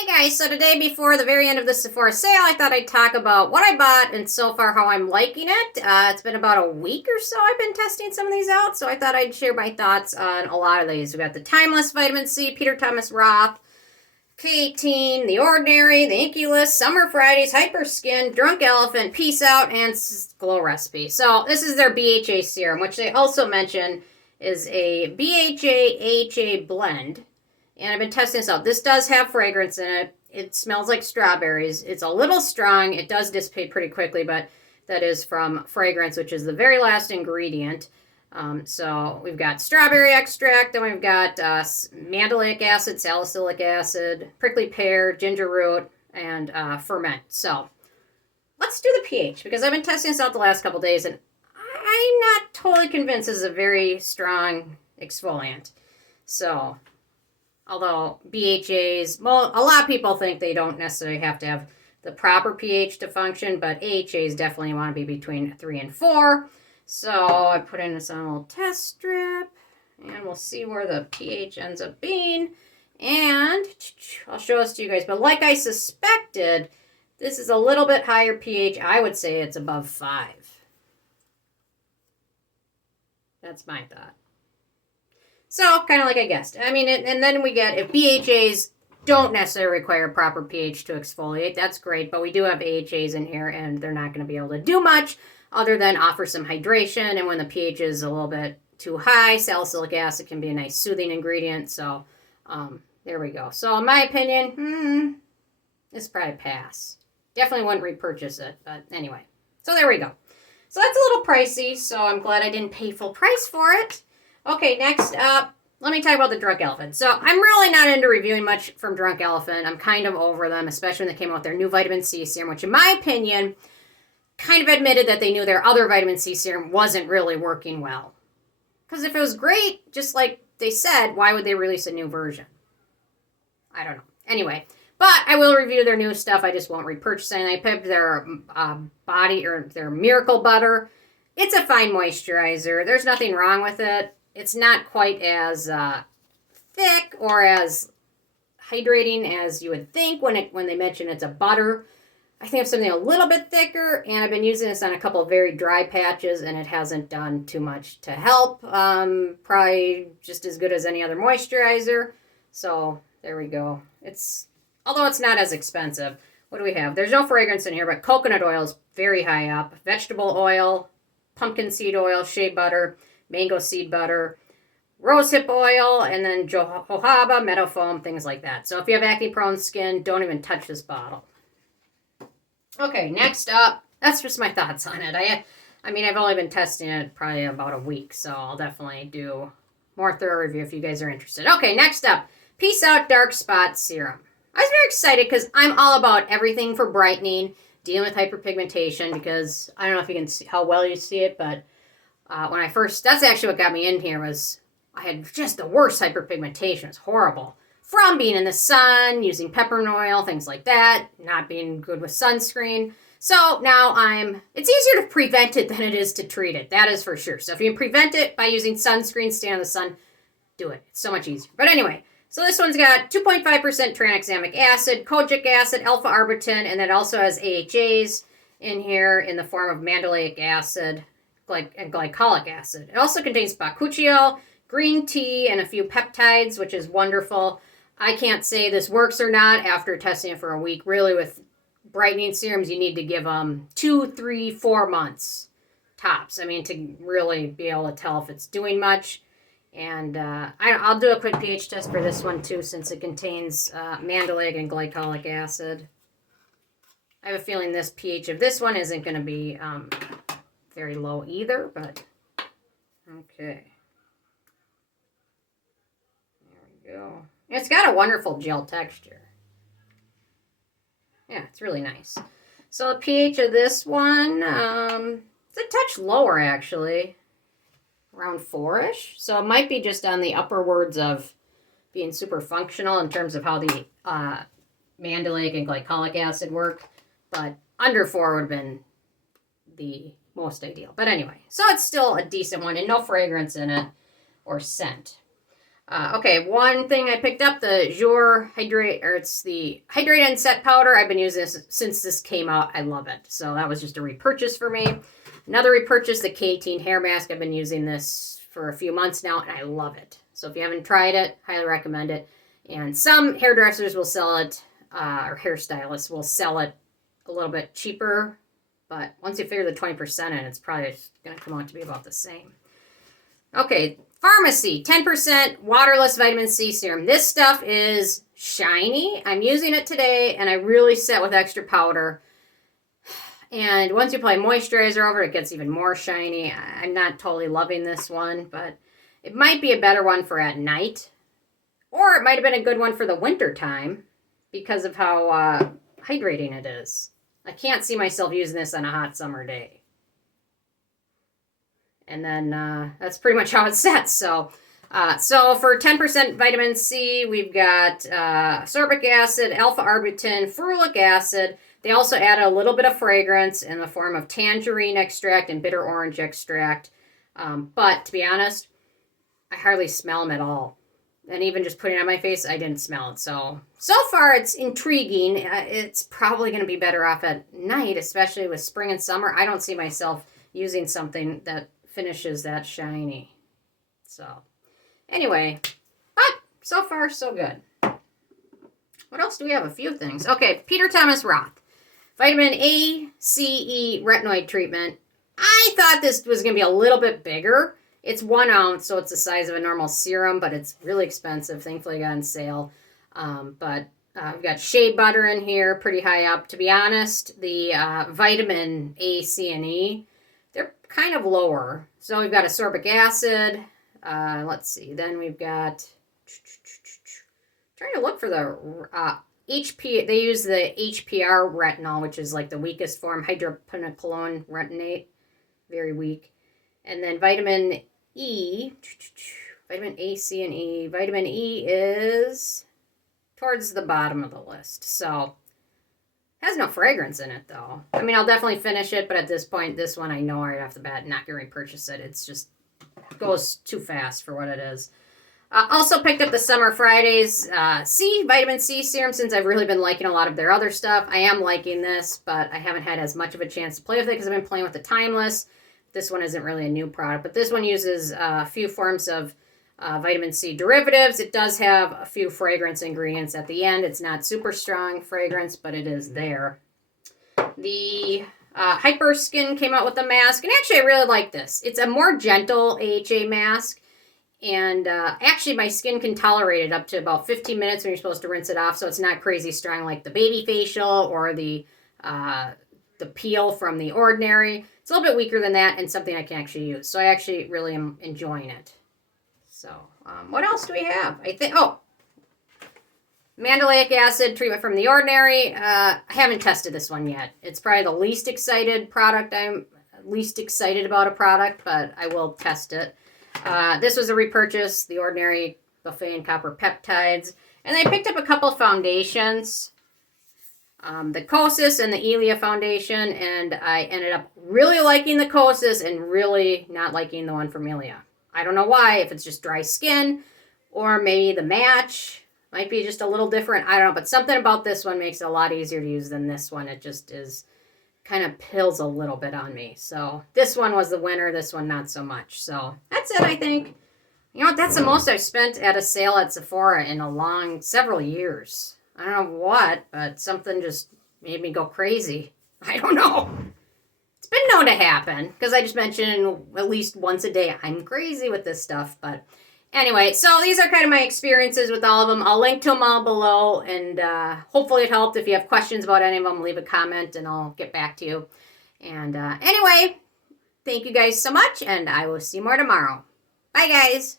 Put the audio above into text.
Hey guys, so today before the very end of the Sephora sale, I thought I'd talk about what I bought and so far how I'm liking it. It's been about a week or so I've been testing some of these out, so I thought I'd share my thoughts on a lot of these. We got the Timeless Vitamin C, Peter Thomas Roth, K18, The Ordinary, the Inkey List, Summer Fridays, Hyper Skin, Drunk Elephant, Peace Out, and Glow Recipe. So this is their BHA serum, which they also mention is a BHA-AHA blend. And I've been testing this out. This does have fragrance in it. It smells like strawberries. It's a little strong. It does dissipate pretty quickly, but that is from fragrance, which is the very last ingredient. So we've got strawberry extract, then we've got mandelic acid, salicylic acid, prickly pear, ginger root, and ferment. So let's do the pH, because I've been testing this out the last couple days, and I'm not totally convinced this is a very strong exfoliant. So although BHAs, well, a lot of people think they don't necessarily have to have the proper pH to function, but AHAs definitely want to be between 3 and 4. So I put in this on a little test strip, and we'll see where the pH ends up being. And I'll show this to you guys. But like I suspected, this is a little bit higher pH. I would say it's above 5. That's my thought. So, kind of like I guessed. I mean, and then we get, if BHAs don't necessarily require proper pH to exfoliate, that's great, but we do have AHAs in here, and they're not going to be able to do much other than offer some hydration, and when the pH is a little bit too high, salicylic acid can be a nice soothing ingredient, so there we go. So, in my opinion, this is probably a pass. Definitely wouldn't repurchase it, but anyway. So, there we go. So, that's a little pricey, so I'm glad I didn't pay full price for it. Okay, next up, let me talk about the Drunk Elephant. So I'm really not into reviewing much from Drunk Elephant. I'm kind of over them, especially when they came out with their new vitamin C serum, which in my opinion, kind of admitted that they knew their other vitamin C serum wasn't really working well. Because if it was great, just like they said, why would they release a new version? I don't know. Anyway, but I will review their new stuff. I just won't repurchase it. And I picked their their Miracle Butter. It's a fine moisturizer. There's nothing wrong with it. It's not quite as thick or as hydrating as you would think when they mention it's a butter. I think it's something a little bit thicker, and I've been using this on a couple of very dry patches, and it hasn't done too much to help. Probably just as good as any other moisturizer. So there we go. Although it's not as expensive. What do we have? There's no fragrance in here, but coconut oil is very high up. Vegetable oil, pumpkin seed oil, shea butter, mango seed butter, rosehip oil, and then jojoba, meadow foam, things like that. So if you have acne-prone skin, don't even touch this bottle. Okay, next up, that's just my thoughts on it. I mean, I've only been testing it probably about a week, so I'll definitely do more thorough review if you guys are interested. Okay, next up, Peace Out Dark Spot Serum. I was very excited because I'm all about everything for brightening, dealing with hyperpigmentation, because I don't know if you can see how well you see it, but when I first, that's actually what got me in here, was I had just the worst hyperpigmentation. It was horrible. From being in the sun, using peppermint oil, things like that, not being good with sunscreen. So now it's easier to prevent it than it is to treat it. That is for sure. So if you can prevent it by using sunscreen, stay in the sun, do it. It's so much easier. But anyway, so this one's got 2.5% tranexamic acid, kojic acid, alpha-arbutin, and it also has AHAs in here in the form of mandelic acid and glycolic acid. It also contains bakuchiol, green tea, and a few peptides, which is wonderful. I can't say this works or not after testing it for a week. Really, with brightening serums, you need to give them 2, 3, 4 months tops. I mean, to really be able to tell if it's doing much. And I'll do a quick pH test for this one too, since it contains mandelic and glycolic acid. I have a feeling this pH of this one isn't going to be very low either, but okay. There we go. It's got a wonderful gel texture. Yeah, it's really nice. So the pH of this one, it's a touch lower actually. Around 4-ish. So it might be just on the upperwards of being super functional in terms of how the mandelic and glycolic acid work. But under 4 would have been the most ideal. But anyway, so it's still a decent one and no fragrance in it or scent. Okay, one thing I picked up, the Jour Hydrate, or it's the Hydrate and Set Powder. I've been using this since this came out. I love it. So that was just a repurchase for me. Another repurchase, the K18 Hair Mask. I've been using this for a few months now, and I love it. So if you haven't tried it, highly recommend it. And some hairdressers will sell it, or hairstylists will sell it a little bit cheaper. But once you figure the 20% in, it's probably going to come out to be about the same. Okay, Farmacy, 10% Waterless Vitamin C Serum. This stuff is shiny. I'm using it today, and I really set with extra powder. And once you apply moisturizer over it, it gets even more shiny. I'm not totally loving this one, but it might be a better one for at night. Or it might have been a good one for the winter time because of how hydrating it is. I can't see myself using this on a hot summer day. And then that's pretty much how it sets. So for 10% vitamin C, we've got sorbic acid, alpha-arbutin, ferulic acid. They also add a little bit of fragrance in the form of tangerine extract and bitter orange extract. But to be honest, I hardly smell them at all. And even just putting it on my face, I didn't smell it. So far it's intriguing. It's probably going to be better off at night, especially with spring and summer. I don't see myself using something that finishes that shiny. So anyway, but so far so good. What else do we have? A few things. Okay, Peter Thomas Roth. Vitamin A, C, E retinoid treatment. I thought this was going to be a little bit bigger. It's 1 ounce, so it's the size of a normal serum, but it's really expensive. Thankfully, I got on sale. We've got shea butter in here, pretty high up. To be honest, the vitamin A, C, and E, they're kind of lower. So we've got ascorbic acid. Let's see. Then we've got... trying to look for the HP. They use the HPR retinol, which is like the weakest form. Hydroquinone retinate. Very weak. And then vitamin E. Vitamin A, C, and E. Vitamin E is towards the bottom of the list. So... has no fragrance in it, though. I mean, I'll definitely finish it, but at this point, this one I know right off the bat, not going to repurchase it. It's just goes too fast for what it is. Also picked up the Summer Fridays vitamin C serum since I've really been liking a lot of their other stuff. I am liking this, but I haven't had as much of a chance to play with it because I've been playing with the Timeless. This one isn't really a new product, but this one uses a few forms of vitamin C derivatives. It does have a few fragrance ingredients at the end. It's not super strong fragrance, but it is there. The Hyper Skin came out with a mask, and actually I really like this. It's a more gentle AHA mask, and actually my skin can tolerate it up to about 15 minutes when you're supposed to rinse it off, so it's not crazy strong like the Baby Facial or the Peel from The Ordinary. It's a little bit weaker than that and something I can actually use, so I actually really am enjoying it. So, what else do we have? Mandelic acid treatment from The Ordinary. I haven't tested this one yet. It's probably the least excited product. I'm least excited about a product, but I will test it. This was a repurchase, The Ordinary Buffet and Copper Peptides. And I picked up a couple foundations. The Kosas and the Ilia foundation, and I ended up really liking the Kosas and really not liking the one from Ilia. I don't know why, if it's just dry skin, or maybe the match might be just a little different. I don't know, but something about this one makes it a lot easier to use than this one. It just is, kind of pills a little bit on me. So this one was the winner, this one not so much. So that's it, I think. You know what, that's the most I've spent at a sale at Sephora in several years. I don't know what, but something just made me go crazy. I don't know. It's been known to happen, because I just mentioned at least once a day I'm crazy with this stuff. But anyway, so these are kind of my experiences with all of them. I'll link to them all below, and hopefully it helped. If you have questions about any of them, leave a comment, and I'll get back to you. And anyway, thank you guys so much, and I will see you more tomorrow. Bye, guys.